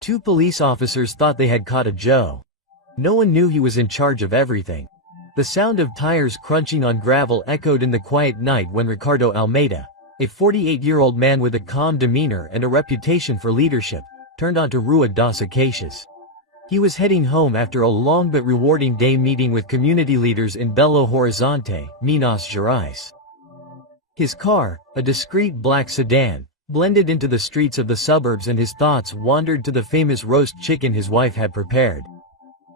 Two police officers thought they had caught a Joe. No one knew he was in charge of everything. The sound of tires crunching on gravel echoed in the quiet night when Ricardo Almeida, a 48-year-old man with a calm demeanor and a reputation for leadership, turned onto Rua das Acacias. He was heading home after a long but rewarding day meeting with community leaders in Belo Horizonte, Minas Gerais. His car, a discreet black sedan, blended into the streets of the suburbs and his thoughts wandered to the famous roast chicken his wife had prepared.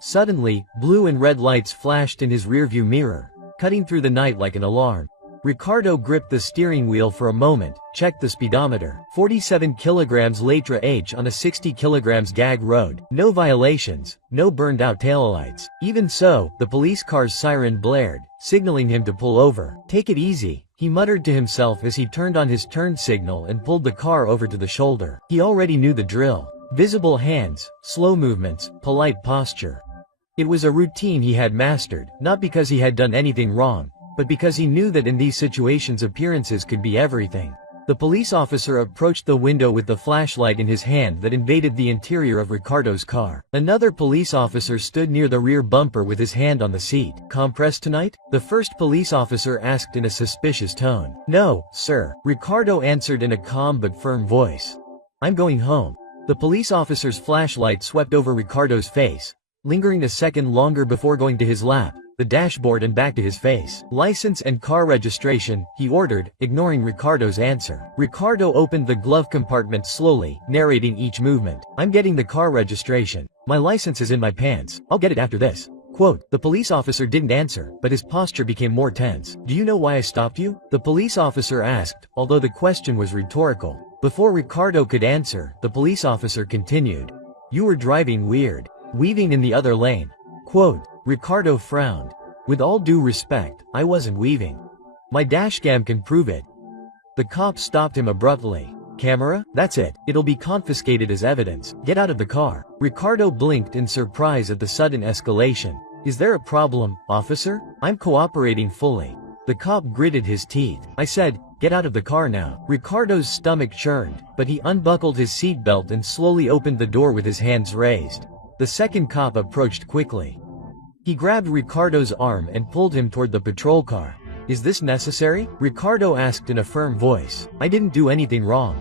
Suddenly, blue and red lights flashed in his rearview mirror, cutting through the night like an alarm. Ricardo gripped the steering wheel for a moment, checked the speedometer. 47 kilograms letra H on a 60 kilograms gag road. No violations, no burned out taillights. Even so, the police car's siren blared, signaling him to pull over. "Take it easy," he muttered to himself as he turned on his turn signal and pulled the car over to the shoulder. He already knew the drill. Visible hands, slow movements, polite posture. It was a routine he had mastered, not because he had done anything wrong, but because he knew that in these situations appearances could be everything. The police officer approached the window with the flashlight in his hand that invaded the interior of Ricardo's car. Another police officer stood near the rear bumper with his hand on the seat. "Compressed tonight?" the first police officer asked in a suspicious tone. "No, sir," Ricardo answered in a calm but firm voice. "I'm going home." The police officer's flashlight swept over Ricardo's face, lingering a second longer before going to his lap, the dashboard and back to his face. "License and car registration," he ordered, ignoring Ricardo's answer. Ricardo opened the glove compartment slowly, narrating each movement. "I'm getting the car registration. My license is in my pants. I'll get it after this." Quote, the police officer didn't answer, but his posture became more tense. "Do you know why I stopped you?" the police officer asked, although the question was rhetorical. Before Ricardo could answer, the police officer continued. "You were driving weird. Weaving in the other lane." Quote, Ricardo frowned. "With all due respect, I wasn't weaving. My dashcam can prove it." The cop stopped him abruptly. "Camera? That's it. It'll be confiscated as evidence. Get out of the car." Ricardo blinked in surprise at the sudden escalation. "Is there a problem, officer? I'm cooperating fully." The cop gritted his teeth. "I said, get out of the car now." Ricardo's stomach churned, but he unbuckled his seatbelt and slowly opened the door with his hands raised. The second cop approached quickly. He grabbed Ricardo's arm and pulled him toward the patrol car. "Is this necessary?" Ricardo asked in a firm voice. "I didn't do anything wrong."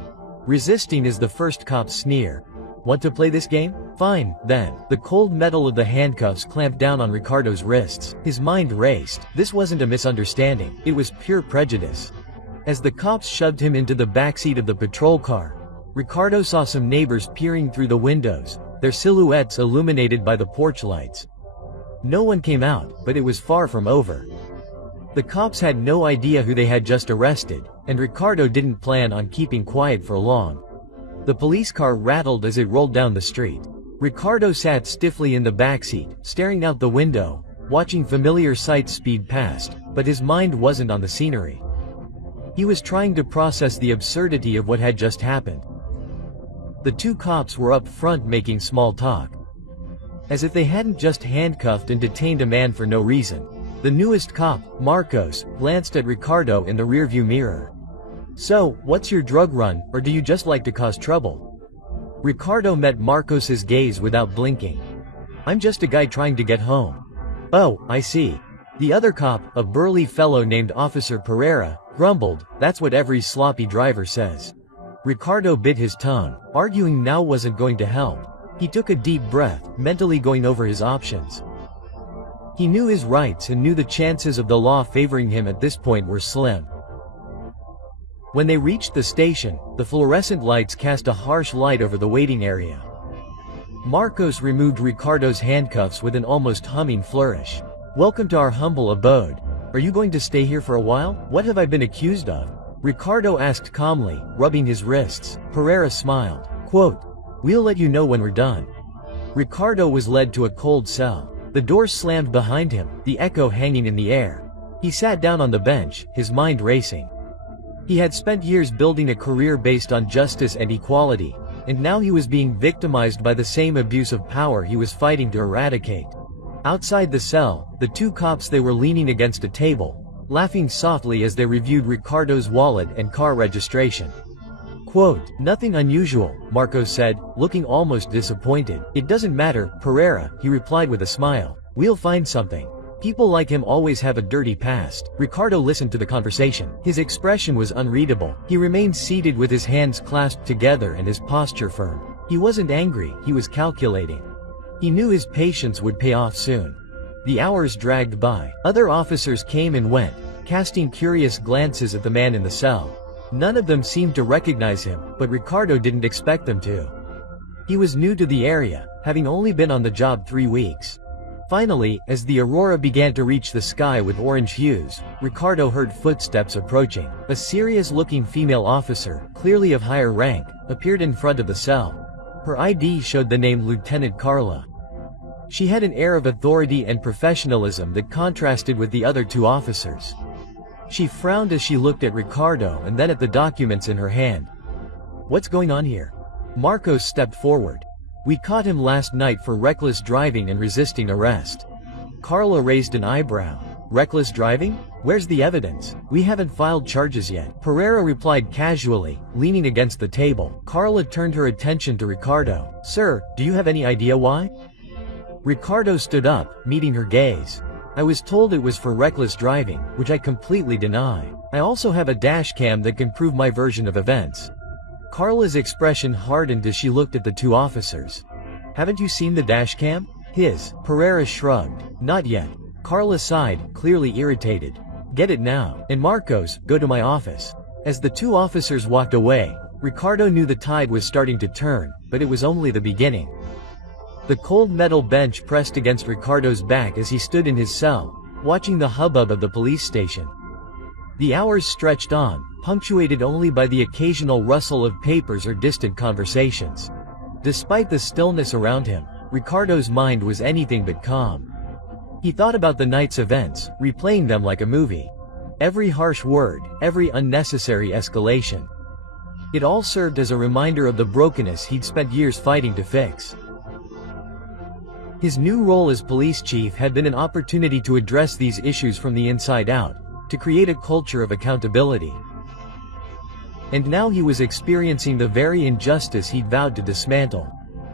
Resisting is the first cop's sneer. "Want to play this game? Fine, then." The cold metal of the handcuffs clamped down on Ricardo's wrists. His mind raced. This wasn't a misunderstanding. It was pure prejudice. As the cops shoved him into the backseat of the patrol car, Ricardo saw some neighbors peering through the windows, their silhouettes illuminated by the porch lights. No one came out, but it was far from over. The cops had no idea who they had just arrested, and Ricardo didn't plan on keeping quiet for long. The police car rattled as it rolled down the street. Ricardo sat stiffly in the backseat, staring out the window, watching familiar sights speed past, but his mind wasn't on the scenery. He was trying to process the absurdity of what had just happened. The two cops were up front making small talk. As if they hadn't just handcuffed and detained a man for no reason. The newest cop, Marcos, glanced at Ricardo in the rearview mirror. "So, what's your drug run, or do you just like to cause trouble?" Ricardo met Marcos's gaze without blinking. "I'm just a guy trying to get home." "Oh, I see." The other cop, a burly fellow named Officer Pereira, grumbled, "That's what every sloppy driver says." Ricardo bit his tongue. Arguing now wasn't going to help. He took a deep breath, mentally going over his options. He knew his rights and knew the chances of the law favoring him at this point were slim. When they reached the station, the fluorescent lights cast a harsh light over the waiting area. Marcos removed Ricardo's handcuffs with an almost humming flourish. "Welcome to our humble abode. Are you going to stay here for a while? What have I been accused of?" Ricardo asked calmly, rubbing his wrists. Pereira smiled. Quote, "We'll let you know when we're done." Ricardo was led to a cold cell. The door slammed behind him, the echo hanging in the air. He sat down on the bench, his mind racing. He had spent years building a career based on justice and equality, and now he was being victimized by the same abuse of power he was fighting to eradicate. Outside the cell, the two cops they were leaning against a table, laughing softly as they reviewed Ricardo's wallet and car registration. Quote, "Nothing unusual," Marcos said, looking almost disappointed. "It doesn't matter, Pereira," he replied with a smile. "We'll find something. People like him always have a dirty past." Ricardo listened to the conversation. His expression was unreadable. He remained seated with his hands clasped together and his posture firm. He wasn't angry, he was calculating. He knew his patience would pay off soon. The hours dragged by. Other officers came and went, casting curious glances at the man in the cell. None of them seemed to recognize him, but Ricardo didn't expect them to. He was new to the area, having only been on the job 3 weeks. Finally, as the aurora began to reach the sky with orange hues, Ricardo heard footsteps approaching. A serious-looking female officer, clearly of higher rank, appeared in front of the cell. Her ID showed the name Lieutenant Carla. She had an air of authority and professionalism that contrasted with the other 2 officers. She frowned as she looked at Ricardo and then at the documents in her hand. "What's going on here?" Marcos stepped forward. "We caught him last night for reckless driving and resisting arrest." Carla raised an eyebrow. "Reckless driving? Where's the evidence? We haven't filed charges yet," Pereira replied casually, leaning against the table. Carla turned her attention to Ricardo. "Sir, do you have any idea why?" Ricardo stood up, meeting her gaze. "I was told it was for reckless driving, which I completely deny. I also have a dash cam that can prove my version of events." Carla's expression hardened as she looked at the 2 officers. "Haven't you seen the dash cam?" Pereira shrugged. "Not yet." Carla sighed, clearly irritated. "Get it now. And Marcos, go to my office." As the 2 officers walked away, Ricardo knew the tide was starting to turn, but it was only the beginning. The cold metal bench pressed against Ricardo's back as he stood in his cell, watching the hubbub of the police station. The hours stretched on, punctuated only by the occasional rustle of papers or distant conversations. Despite the stillness around him, Ricardo's mind was anything but calm. He thought about the night's events, replaying them like a movie. Every harsh word, every unnecessary escalation. It all served as a reminder of the brokenness he'd spent years fighting to fix. His new role as police chief had been an opportunity to address these issues from the inside out, to create a culture of accountability. And now he was experiencing the very injustice he'd vowed to dismantle.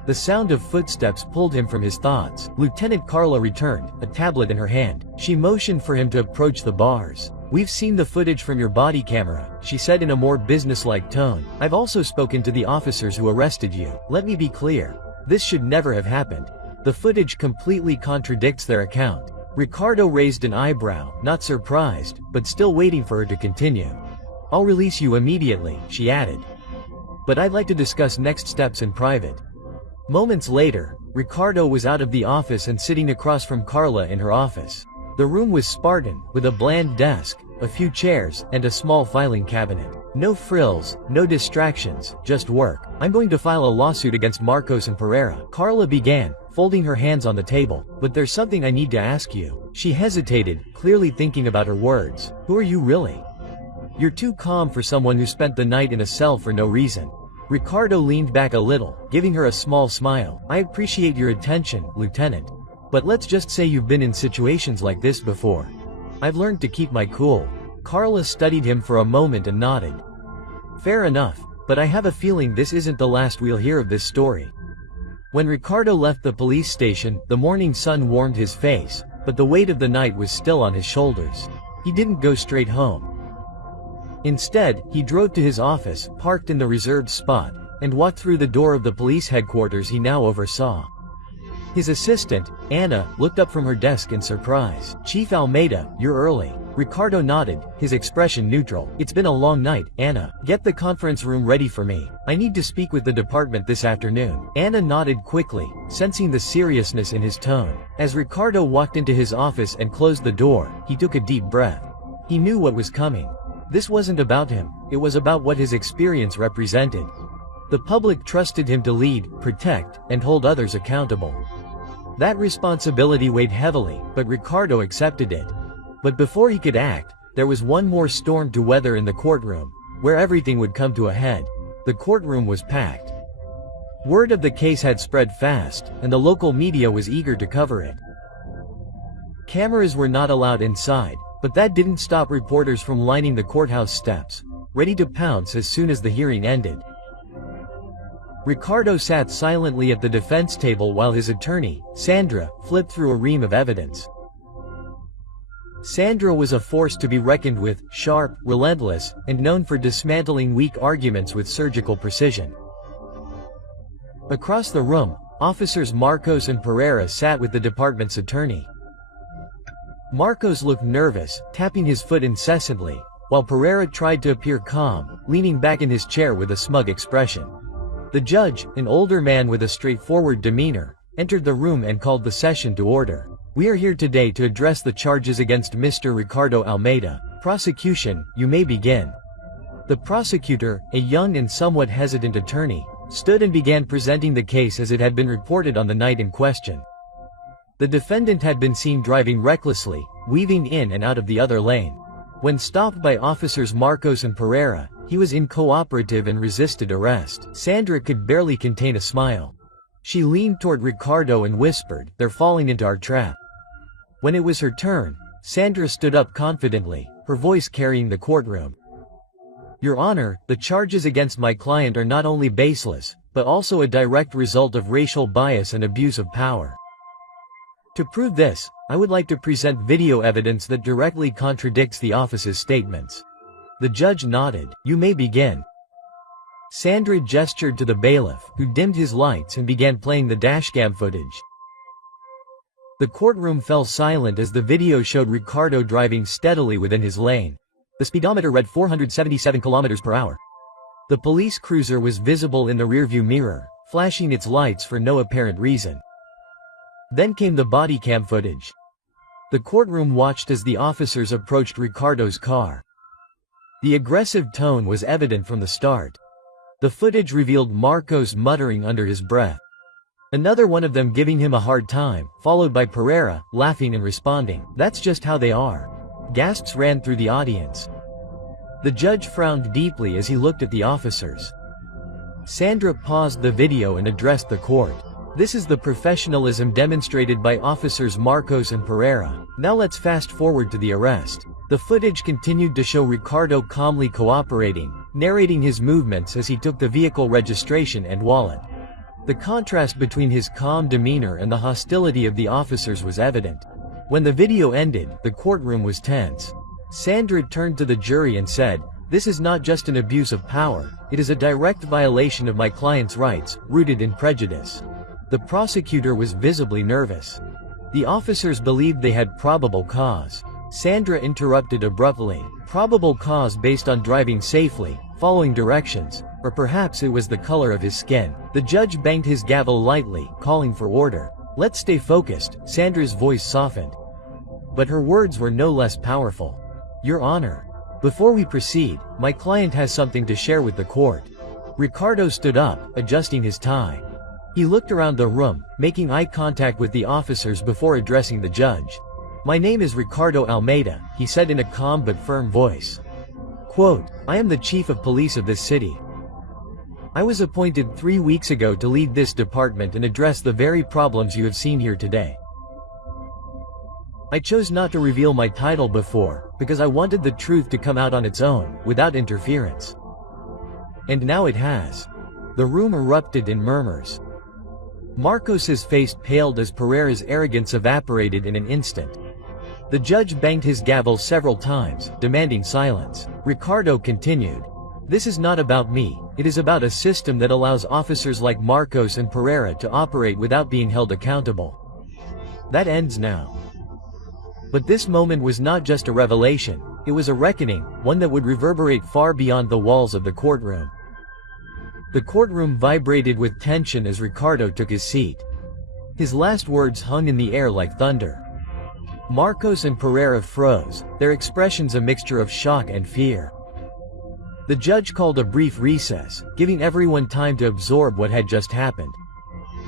The sound of footsteps pulled him from his thoughts. Lieutenant Carla returned, a tablet in her hand. She motioned for him to approach the bars. "We've seen the footage from your body camera," she said in a more businesslike tone. "I've also spoken to the officers who arrested you. Let me be clear. This should never have happened. The footage completely contradicts their account." Ricardo raised an eyebrow, not surprised, but still waiting for her to continue. "I'll release you immediately," she added. "But I'd like to discuss next steps in private." Moments later, Ricardo was out of the office and sitting across from Carla in her office. The room was Spartan, with a bland desk, a few chairs, and a small filing cabinet. No frills, no distractions, just work. "I'm going to file a lawsuit against Marcos and Pereira," Carla began, folding her hands on the table. "But there's something I need to ask you." She hesitated, clearly thinking about her words. "Who are you really? You're too calm for someone who spent the night in a cell for no reason." Ricardo leaned back a little, giving her a small smile. "I appreciate your attention, Lieutenant. But let's just say you've been in situations like this before." "I've learned to keep my cool." Carla studied him for a moment and nodded. "Fair enough, but I have a feeling this isn't the last we'll hear of this story." When Ricardo left the police station, the morning sun warmed his face, but the weight of the night was still on his shoulders. He didn't go straight home. Instead, he drove to his office, parked in the reserved spot, and walked through the door of the police headquarters he now oversaw. His assistant, Anna, looked up from her desk in surprise. "Chief Almeida, you're early." Ricardo nodded, his expression neutral. "It's been a long night, Anna. Get the conference room ready for me. I need to speak with the department this afternoon." Anna nodded quickly, sensing the seriousness in his tone. As Ricardo walked into his office and closed the door, he took a deep breath. He knew what was coming. This wasn't about him, it was about what his experience represented. The public trusted him to lead, protect, and hold others accountable. That responsibility weighed heavily, but Ricardo accepted it. But before he could act, there was one more storm to weather in the courtroom, where everything would come to a head. The courtroom was packed. Word of the case had spread fast, and the local media was eager to cover it. Cameras were not allowed inside, but that didn't stop reporters from lining the courthouse steps, ready to pounce as soon as the hearing ended. Ricardo sat silently at the defense table while his attorney, Sandra, flipped through a ream of evidence. Sandra was a force to be reckoned with, sharp, relentless, and known for dismantling weak arguments with surgical precision. Across the room, officers Marcos and Pereira sat with the department's attorney. Marcos looked nervous, tapping his foot incessantly, while Pereira tried to appear calm, leaning back in his chair with a smug expression. The judge, an older man with a straightforward demeanor, entered the room and called the session to order. "We are here today to address the charges against Mr. Ricardo Almeida. Prosecution, you may begin." The prosecutor, a young and somewhat hesitant attorney, stood and began presenting the case as it had been reported on the night in question. The defendant had been seen driving recklessly, weaving in and out of the other lane. When stopped by officers Marcos and Pereira, he was uncooperative and resisted arrest. Sandra could barely contain a smile. She leaned toward Ricardo and whispered, "They're falling into our trap." When it was her turn, Sandra stood up confidently, her voice carrying the courtroom. "Your Honor, the charges against my client are not only baseless, but also a direct result of racial bias and abuse of power. To prove this, I would like to present video evidence that directly contradicts the office's statements." The judge nodded. "You may begin." Sandra gestured to the bailiff, who dimmed his lights and began playing the dashcam footage. The courtroom fell silent as the video showed Ricardo driving steadily within his lane. The speedometer read 477 km/h. The police cruiser was visible in the rearview mirror, flashing its lights for no apparent reason. Then came the body cam footage. The courtroom watched as the officers approached Ricardo's car. The aggressive tone was evident from the start. The footage revealed Marcos muttering under his breath. Another one of them giving him a hard time, followed by Pereira, laughing and responding, "That's just how they are." Gasps ran through the audience. The judge frowned deeply as he looked at the officers. Sandra paused the video and addressed the court. "This is the professionalism demonstrated by officers Marcos and Pereira. Now let's fast forward to the arrest." The footage continued to show Ricardo calmly cooperating, narrating his movements as he took the vehicle registration and wallet. The contrast between his calm demeanor and the hostility of the officers was evident. When the video ended, the courtroom was tense. Sandra turned to the jury and said, "This is not just an abuse of power, it is a direct violation of my client's rights, rooted in prejudice." The prosecutor was visibly nervous. The officers believed they had probable cause. Sandra interrupted abruptly. Probable cause based on driving safely, following directions, or perhaps it was the color of his skin. The judge banged his gavel lightly, calling for order. "Let's stay focused." Sandra's voice softened. But her words were no less powerful. "Your Honor, before we proceed, my client has something to share with the court." Ricardo stood up, adjusting his tie. He looked around the room, making eye contact with the officers before addressing the judge. "My name is Ricardo Almeida," he said in a calm but firm voice. Quote, "I am the chief of police of this city. I was appointed 3 weeks ago to lead this department and address the very problems you have seen here today. I chose not to reveal my title before, because I wanted the truth to come out on its own, without interference. And now it has." The room erupted in murmurs. Marcos's face paled as Pereira's arrogance evaporated in an instant. The judge banged his gavel several times, demanding silence. Ricardo continued, "This is not about me, it is about a system that allows officers like Marcos and Pereira to operate without being held accountable. That ends now." But this moment was not just a revelation, it was a reckoning, one that would reverberate far beyond the walls of the courtroom. The courtroom vibrated with tension as Ricardo took his seat. His last words hung in the air like thunder. Marcos and Pereira froze, their expressions a mixture of shock and fear. The judge called a brief recess, giving everyone time to absorb what had just happened.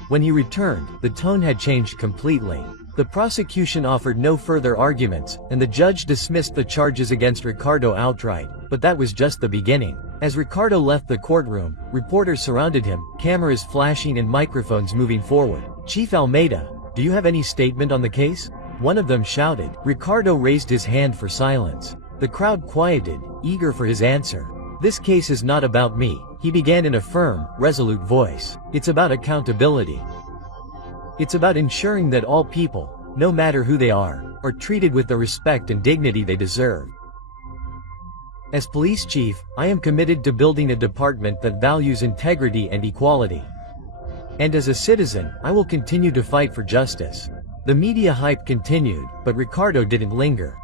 When he returned, the tone had changed completely. The prosecution offered no further arguments, and the judge dismissed the charges against Ricardo outright, but that was just the beginning. As Ricardo left the courtroom, reporters surrounded him, cameras flashing and microphones moving forward. "Chief Almeida, do you have any statement on the case?" one of them shouted. Ricardo raised his hand for silence. The crowd quieted, eager for his answer. "This case is not about me," He began in a firm, resolute voice. It's about accountability. It's about ensuring that all people, no matter who they are treated with the respect and dignity they deserve. As police chief, I am committed to building a department that values integrity and equality. And as a citizen, I will continue to fight for justice. The media hype continued, but Ricardo didn't linger.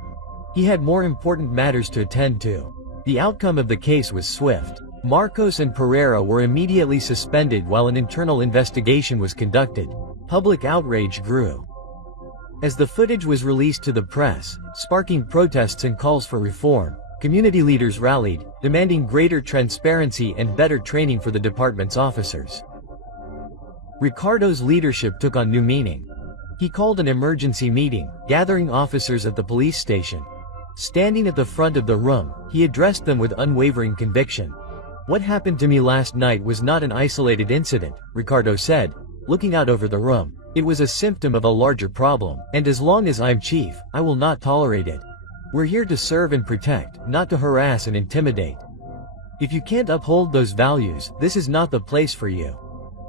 He had more important matters to attend to. The outcome of the case was swift. Marcos and Pereira were immediately suspended while an internal investigation was conducted. Public outrage grew. As the footage was released to the press, sparking protests and calls for reform, community leaders rallied, demanding greater transparency and better training for the department's officers. Ricardo's leadership took on new meaning. He called an emergency meeting, gathering officers at the police station. Standing at the front of the room, he addressed them with unwavering conviction. "What happened to me last night was not an isolated incident," Ricardo said, looking out over the room. "It was a symptom of a larger problem, and as long as I'm chief, I will not tolerate it. We're here to serve and protect, not to harass and intimidate. If you can't uphold those values, this is not the place for you."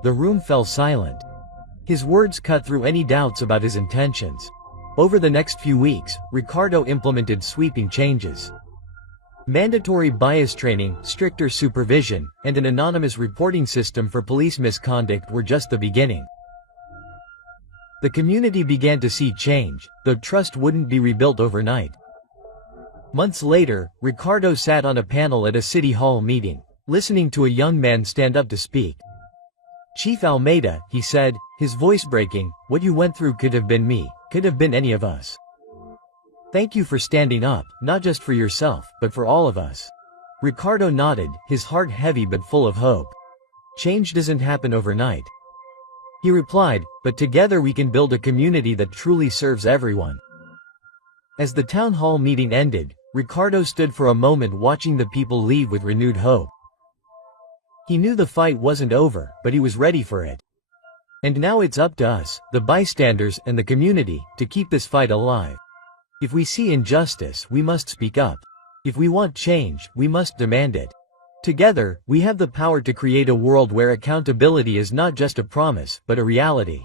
The room fell silent. His words cut through any doubts about his intentions. Over the next few weeks, Ricardo implemented sweeping changes. Mandatory bias training, stricter supervision, and an anonymous reporting system for police misconduct were just the beginning. The community began to see change, though trust wouldn't be rebuilt overnight. Months later, Ricardo sat on a panel at a city hall meeting, listening to a young man stand up to speak. "Chief Almeida," he said, his voice breaking, "what you went through could have been me, could have been any of us. Thank you for standing up, not just for yourself, but for all of us." Ricardo nodded, his heart heavy but full of hope. "Change doesn't happen overnight," he replied, "but together we can build a community that truly serves everyone." As the town hall meeting ended, Ricardo stood for a moment watching the people leave with renewed hope. He knew the fight wasn't over, but he was ready for it. And now it's up to us, the bystanders and the community, to keep this fight alive. If we see injustice, we must speak up. If we want change, we must demand it. Together, we have the power to create a world where accountability is not just a promise, but a reality.